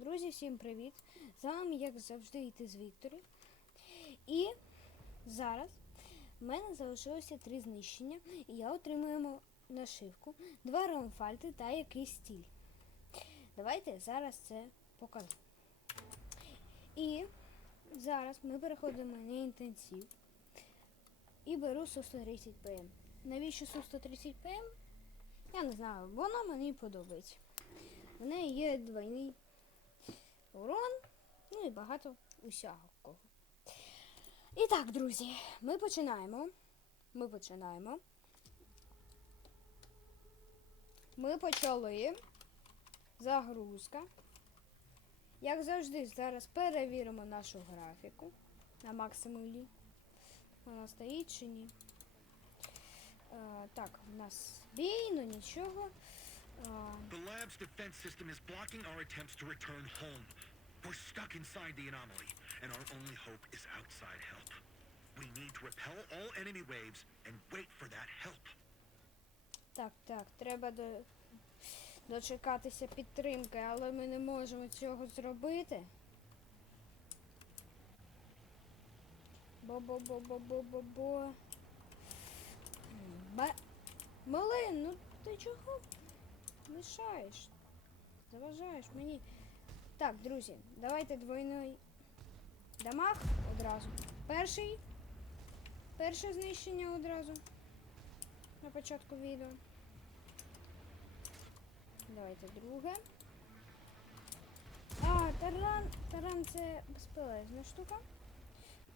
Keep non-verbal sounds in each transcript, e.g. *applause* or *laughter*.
Друзі, всім привіт! З вами, як завжди, йти з Вікторі. І зараз в мене залишилося три знищення, і я отримуємо нашивку, два ромфальти та якийсь стіль. Давайте зараз це покажу. І зараз ми переходимо на інтенсив і беру Су-130 ПМ. Навіщо Су-130 ПМ? Я не знаю, вона мені подобається. В неї є двойний урон, ну і багато усякого. І так, друзі, ми починаємо. Ми починаємо. Ми почали. Загрузка. Як завжди, зараз перевіримо нашу графіку на максимумі. Вона стоїть чи ні. Е, так, в нас бій, ну нічого. Е, The lab's defense system is blocking our attempts to return home. We're stuck inside the anomaly, and our only hope is outside help. We need to repel all enemy waves and wait for that help. Так, так, треба до... дочекатися підтримки, але ми не можемо цього зробити. Бо-бо-бо-бо-бо-бо-бо. Ба... Малин, ну ти чого мішаєш? Заважаєш мені. Так, друзі, давайте двойний дамаг одразу. Перший. Перше знищення одразу. На початку відео. Давайте друге. А, таран. Таран це безполезна штука.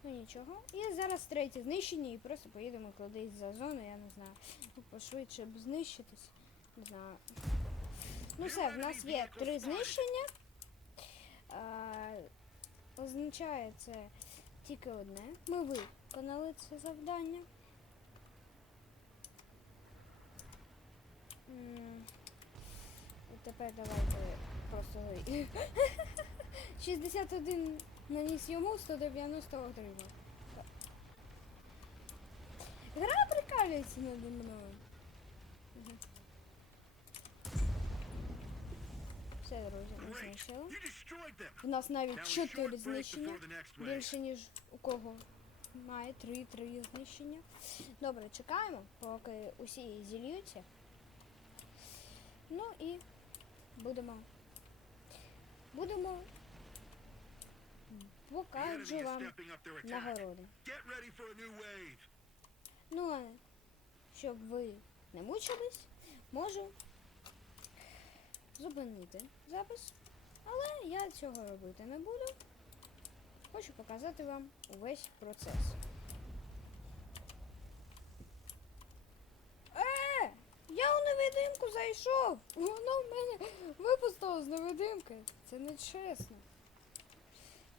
Ну нічого. І зараз третє знищення і просто поїдемо кудись за зону, я не знаю. Ну, пошвидше б знищитись. Не знаю. Ну все, в нас є три знищення. А, означає це тільки одне. Ми виконали це завдання. І тепер давайте просто 61 *laughs* наніс йому, 190 отримав. Гра прикалюється надо мною. Все, знищили. У нас навіть 4 знищення. Більше, ніж у кого має 3-3 знищення. Добре, чекаємо, поки усі зільються. Ну і будемо. Будемо. Покажу вам нагороди. Ну, а щоб ви не мучились, можу зупинити запис. Але я цього робити не буду. Хочу показати вам увесь процес. Е! Я у невидимку зайшов! Воно в мене випустило з невидимки. Це не чесно.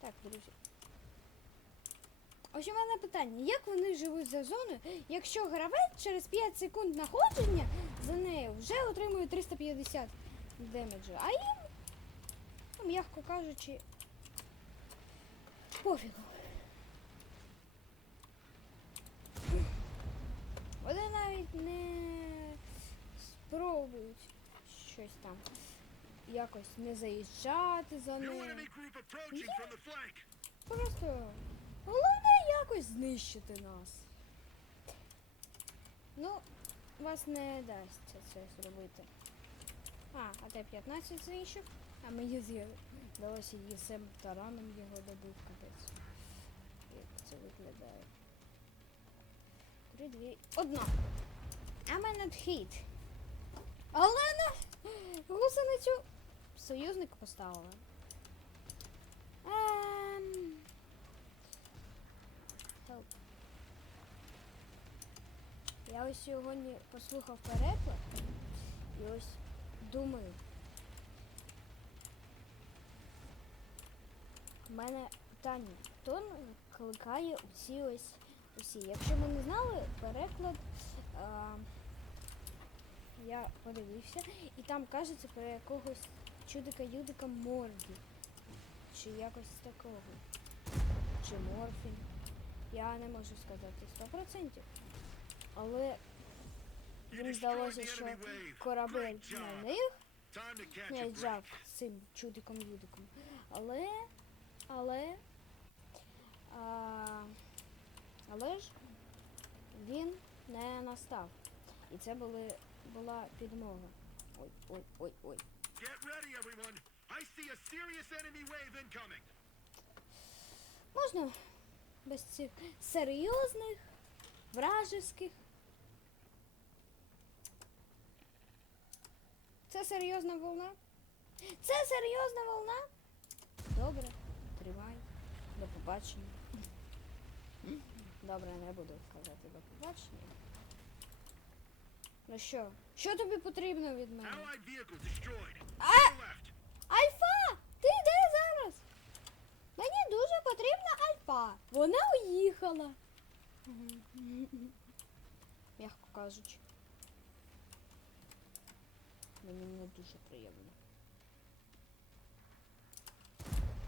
Так, друзі. Ось у мене питання, як вони живуть за зоною, якщо гравець через 5 секунд знаходження за нею вже отримує 350 демеджу, а їм, ну, м'яко кажучи, пофігу. Вони навіть не спробують щось там якось не заїжджати за flank. Просто головне якось знищити нас. Ну, вас не дасться це зробити. А, а те 15 знищив, а мені. Вдалося їсем тараном його добив капець. Як це виглядає? Три, дві, одна. I'm not hit. Але на гусеницю союзник поставила. Ем... Help. Я ось сьогодні послухав переклад і ось думаю. У мене питання, хто кликає усі ось усі. Якщо ми не знали, переклад а, я подивився, і там кажеться про якогось чудика-юдика Морді. Чи якось такого. Чи морфін. Я не можу сказати 100%. Але їм здалося, що корабель на них Я з цим чудиком юдиком. Але. Але. А, але ж він не настав. І це були, була підмога. Ой, ой, ой, ой. Можна без цих серйозних, вражеських. Це серйозна волна? Це серйозна волна? Добре, тримай. До побачення. Добре, не буду казати до побачення. Ну що? Що тобі потрібно від мене? А! Альфа! Ти де зараз? Мені дуже потрібна альфа. Вона уїхала. М'яко кажучи. Мені не дуже приємно.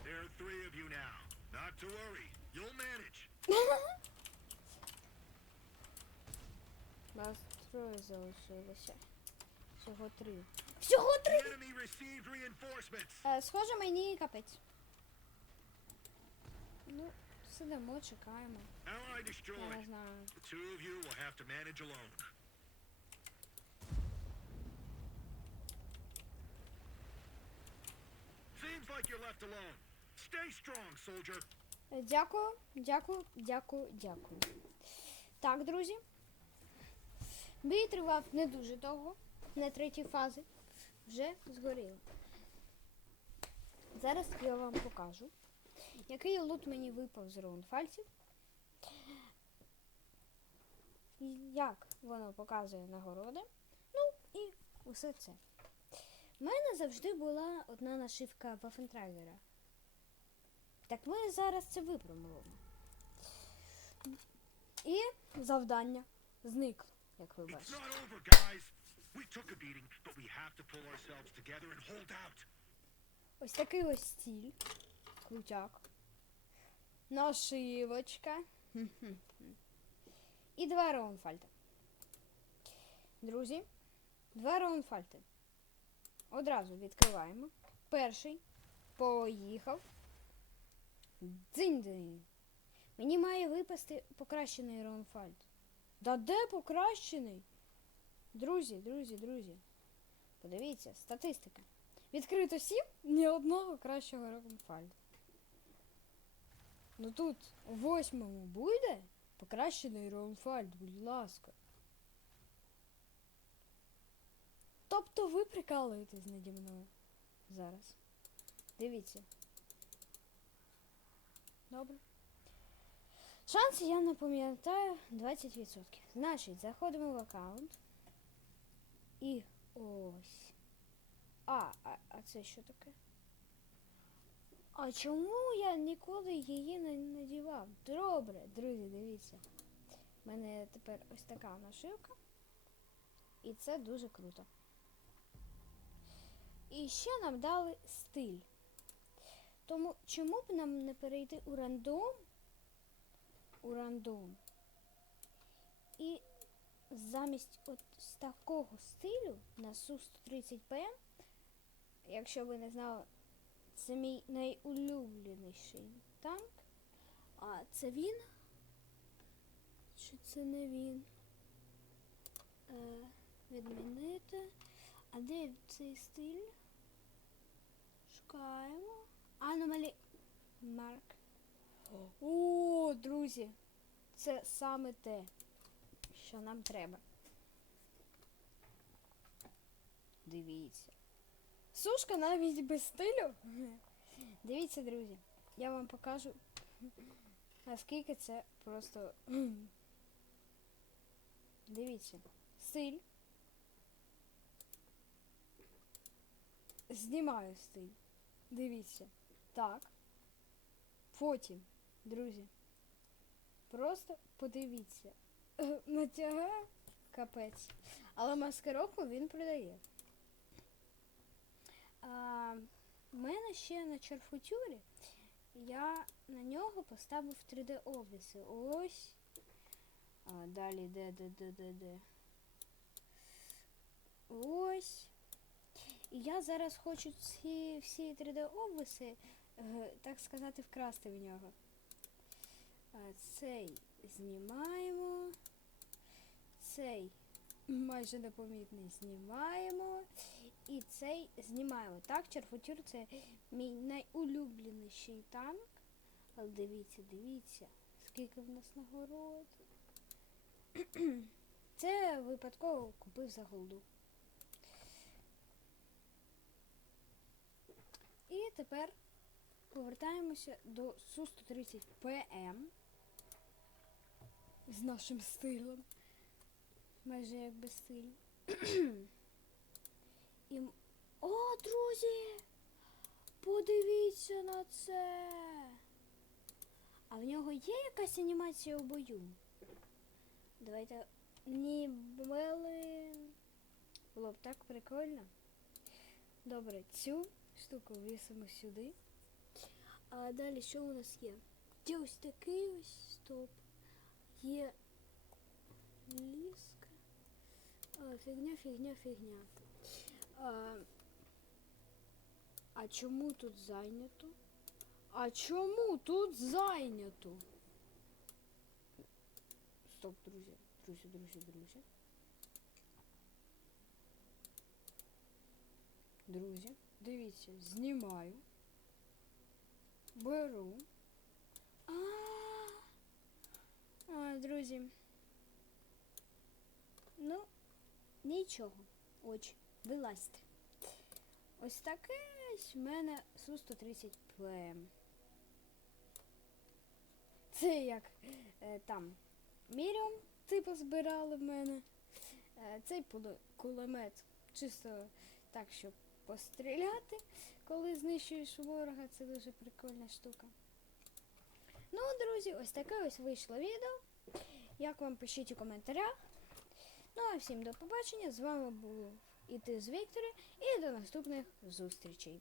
There are three of you now. Not to worry. You'll manage. Нас троє залишилося. Всього три. Всього The три! enemy received reinforcements. Е, схоже, мені капець. Ну, сидимо, чекаємо. Ally Я не знаю. The two of you will have to manage alone. Дякую, дякую, дякую, дякую. Так, друзі. Бій тривав не дуже довго, не третій фази. Вже згоріло. Зараз я вам покажу, який лут мені випав з Роунфальців. Як воно показує нагороди. Ну і усе це. У мене завжди була одна нашивка Вафентрайгера. Так ми зараз це випробуємо. І завдання зникло, як ви бачите. Ось такий ось стіль. Крутяк. Нашивочка. І два раунфальти. Друзі, два раунфальти. Одразу відкриваємо. Перший. Поїхав. Дзинь-дзинь. Мені має випасти покращений раунфальт. Да де покращений? Друзі, друзі, друзі. Подивіться, статистика. Відкрито сім, ні одного кращого раунфальту. Ну тут у восьмому буде покращений раунфальт, будь ласка. Тобто ви прикалуєтесь наді мною зараз. Дивіться. Добре. Шанси я не пам'ятаю 20%. Значить, заходимо в аккаунт. І ось. А, а, а це що таке? А чому я ніколи її не надівав? Добре, друзі, дивіться. У мене тепер ось така нашивка. І це дуже круто. І ще нам дали стиль. Тому чому б нам не перейти у рандом? У рандом. І замість от такого стилю на Су-130П, якщо ви не знали, це мій найулюбленіший танк. А це він? Чи це не він? Е, відмінити. А де цей стиль? Шукаємо. Аномалі. Марк. О, друзі! Це саме те, що нам треба. Дивіться. Сушка навіть без стилю. *laughs* Дивіться, друзі, я вам покажу, *laughs* наскільки це просто. *clears throat* Дивіться, стиль. Знімаю стиль. Дивіться. Так. Потім, друзі. Просто подивіться. *laughs* Натягаю капець. Але маскировку він продає. У мене ще на черфутюрі я на нього поставив 3D обвіси. Ось. А, далі де, де, де, де, де. Ось. Я зараз хочу ці всі 3D-обвиси, е, так сказати, вкрасти в нього. Цей знімаємо. Цей майже непомітний знімаємо. І цей знімаємо. Так, Черфутюр це мій найулюбленіший танк. Але дивіться, дивіться, скільки в нас нагород. *clears throat* Це випадково купив за голду. І тепер повертаємося до Су-130 ПМ з нашим стилем. Майже як без стилю. І... О, друзі! Подивіться на це! А в нього є якась анімація у бою? Давайте. Ні, блин. Було б так прикольно. Добре, цю штуку вісимо сюди. А далі що у нас є? Є ось такий ось стоп. Є ліска. А, фігня, фігня, фігня. А, а чому тут зайнято? А чому тут зайнято? Стоп, друзі, друзі, друзі, друзі. Друзі, дивіться, знімаю. Беру. А, а, друзі. Ну, нічого. Очі, вилазьте. Ось таке ось в мене Су-130 ПМ. Це як е, там Міріум, типу, збирали в мене. Е, цей кулемет чисто так, щоб постріляти, коли знищуєш ворога, це дуже прикольна штука. Ну, друзі, ось таке ось вийшло відео. Як вам пишіть у коментарях. Ну а всім до побачення. З вами був Іти з Вікторі і до наступних зустрічей.